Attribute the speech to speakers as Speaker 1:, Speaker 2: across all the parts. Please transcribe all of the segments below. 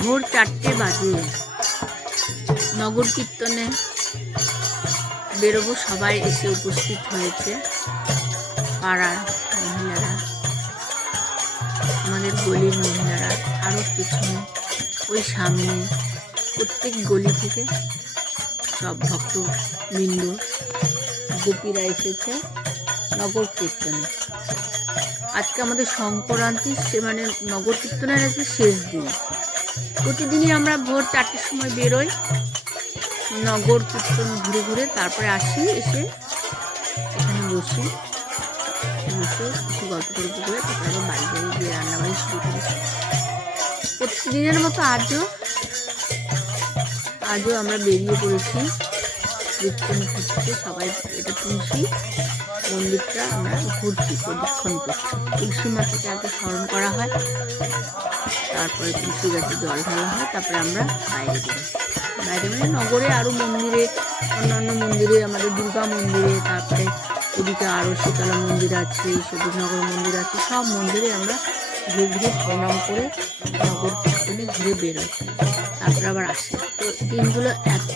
Speaker 1: ভোর চারটে বাজে। নগর কীর্তনে বেরোবো সবাই এসে উপস্থিত হয়েছে। পাড়ার মহিলারা, আমাদের গলির মহিলারা আরও পিছনে, ওই সামনে, প্রত্যেক গলি থেকে সব ভক্ত বৃন্দ, গোপীরা এসেছে নগর কীর্তনে। আজকে আমাদের সংক্রান্তি সে মানে নগর কীর্তনের আজকে শেষ দিন। প্রতিদিনই আমরা ভোর চারটের সময় বেরোই, নগর কীর্তন ঘুরে ঘুরে তারপরে আসি, এসে এখানে বসি। বসে কিছু গল্প করে তারপরে বাড়ি বাড়ি গিয়ে রান্নাবাড়ি শুরু করি। প্রতিদিনের মতো আজও আজও আমরা বেরিয়ে পড়েছি। ঘুরতে সবাই এটা তুলসী মন্দিরটা আমরা ঘুরছি প্রদক্ষিণ করছি। তুলসী মাতাকে আগে স্মরণ করা হয়, তারপরে তুলসী গাছে জল ঢালা হয়, তারপরে আমরা বাইরে বেরোই। বাইরে মানে নগরে আরও মন্দিরে, অন্যান্য মন্দিরে, আমাদের দুর্গা মন্দিরে, তারপরে ওদিকে আরও শীতলা মন্দির আছে সবুজনগর মন্দির আছে, সব মন্দিরে আমরা ঘুরে ঘুরে প্রণাম করে নগর কীর্তনে ঘুরে বেরোই তারপরে আবার আসি। তো দিনগুলো এত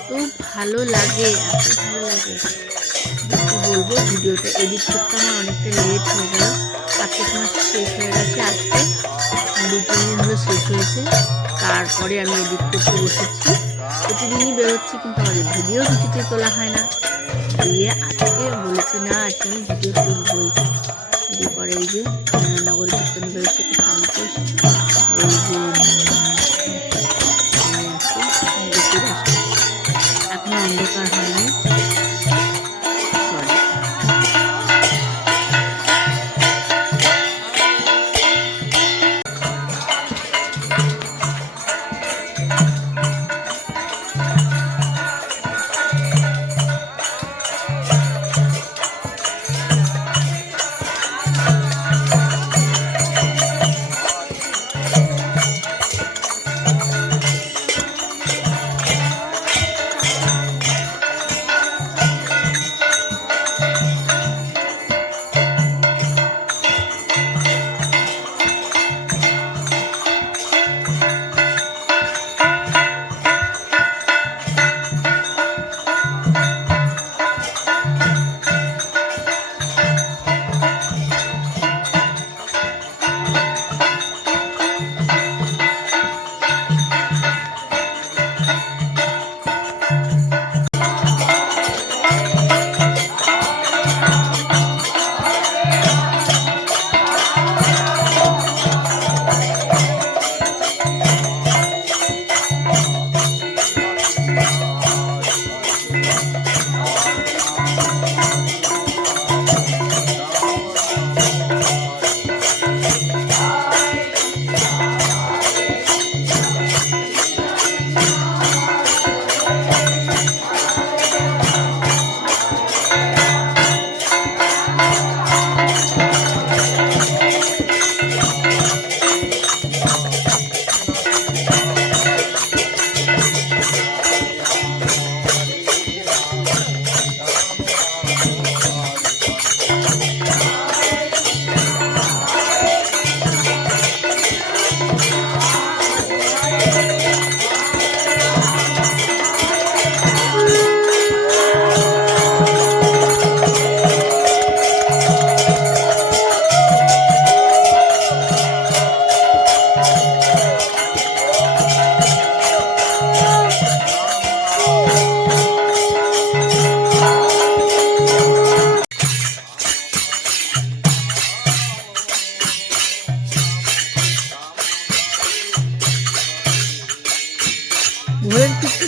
Speaker 1: ভালো লাগে, এত ভালো লাগে। কী বলব, ভিডিওটা এডিট করতে আমার অনেকটা লেট হয়ে গেল। কার্তিক মাস শেষ হয়ে গেছে আজকে। দু, তিন দিন হলো শেষ হয়েছে। তারপরে আমি এডিট করতে বসেছি। প্রতিদিনই বেরোচ্ছি, কিন্তু আমাদের ভিডিও কিছুতে তোলা হয় না। দিয়ে আজকে বলেছি না আজকে আমি ভিডিও তুলবই। দিয়ে করে এই যে নগর কীর্তন রয়েছে। এখনও অন্ধকার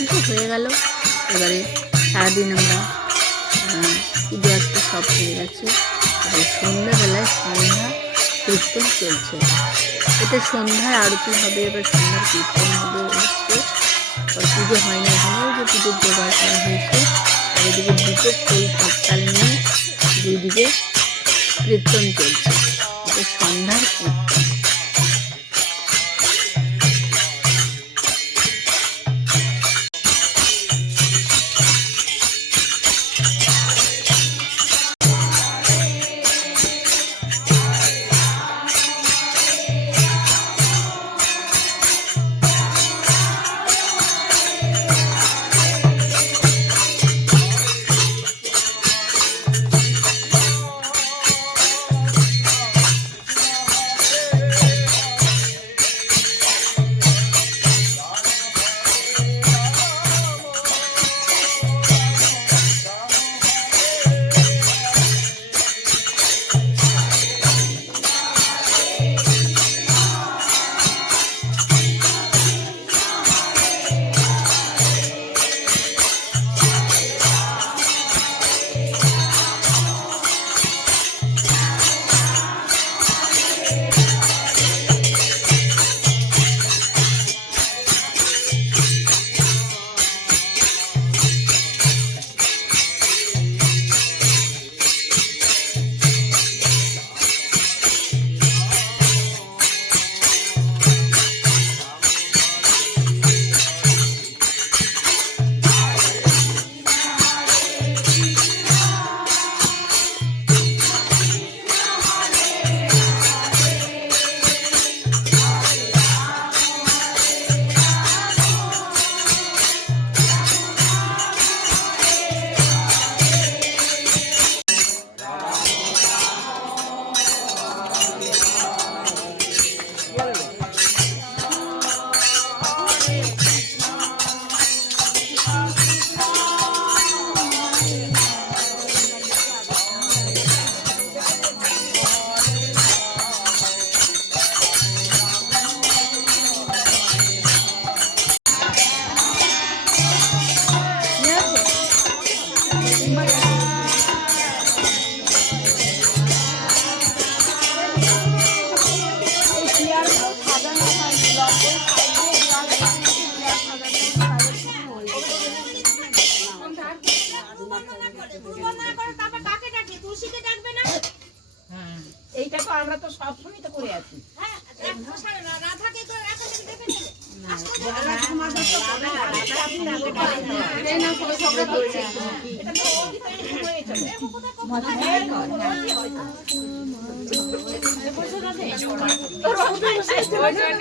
Speaker 1: ভোরের হয়ে গেল। এবারে সারাদিন আমরা পুজো আজকে সব হয়ে গেছে। এবার সন্ধ্যাবেলায় সন্ধ্যা কীর্তন চলছে। এটা সন্ধ্যার আরতি হবে, এবার সন্ধ্যার কীর্তন হবে হচ্ছে। পুজো হয়নি এখানেও যে পুজোর জোগাড় করা হয়েছে। আর এদিকে দুটো খোল করতাল নিয়ে দুদিকে কীর্তন চলছে। এটা সন্ধ্যার কীর্তন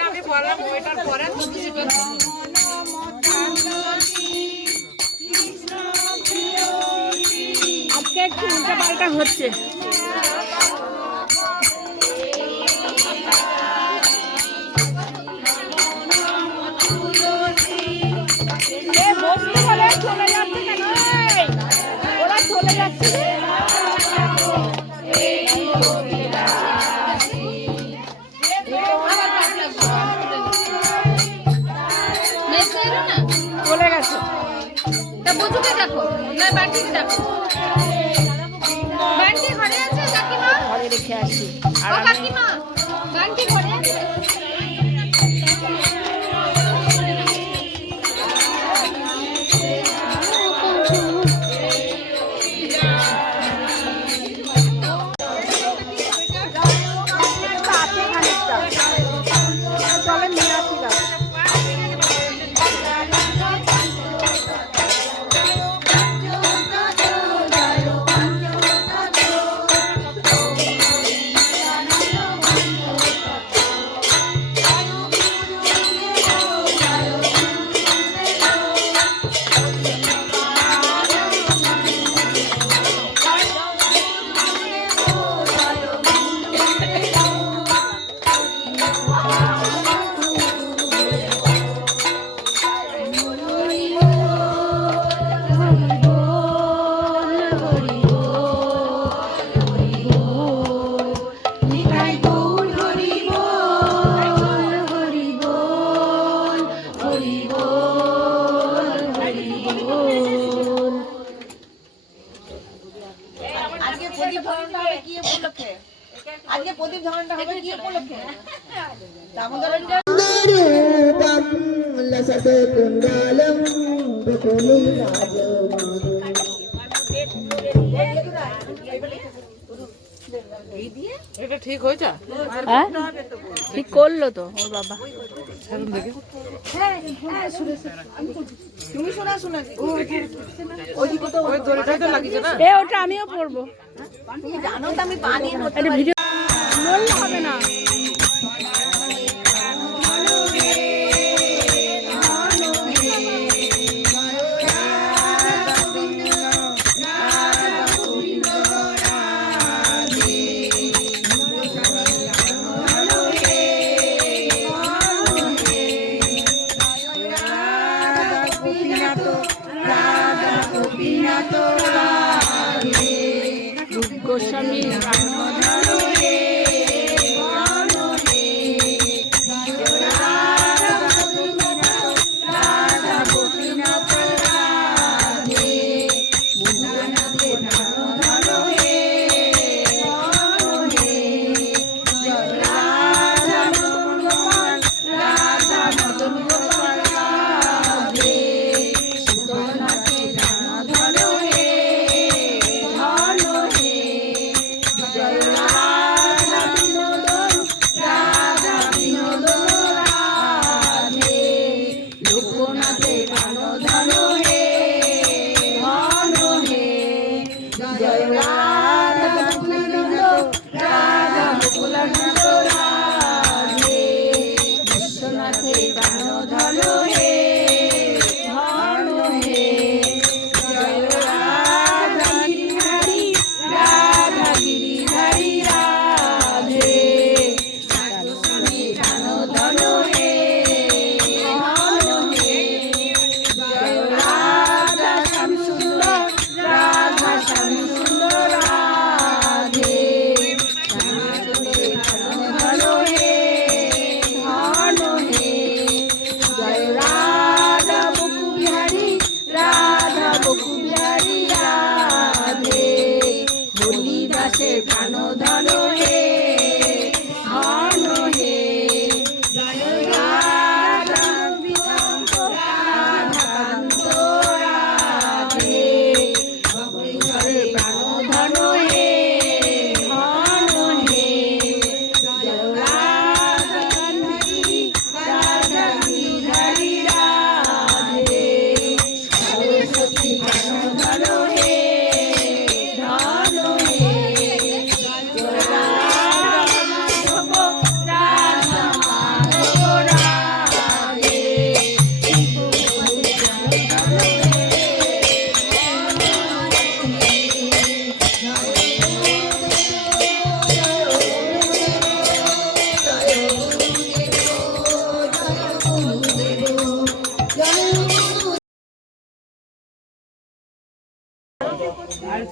Speaker 2: আমি বললাম ওইটার পরে
Speaker 3: আজকে একটু উল্টা পাল্টা হচ্ছে।
Speaker 2: কালকে প্রদীপ ধারণটা হবে কি উপলক্ষে?
Speaker 4: এটা ঠিক হয়েছে
Speaker 3: হ্যাঁ? ঠিক করল তো ওর বাবা।
Speaker 2: তুমি শোনা শোনা
Speaker 3: ওটা আমিও পড়ব
Speaker 2: জানো তো আমি
Speaker 3: পানি করলে হবে না Goshami.
Speaker 4: Hare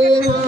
Speaker 4: Oh.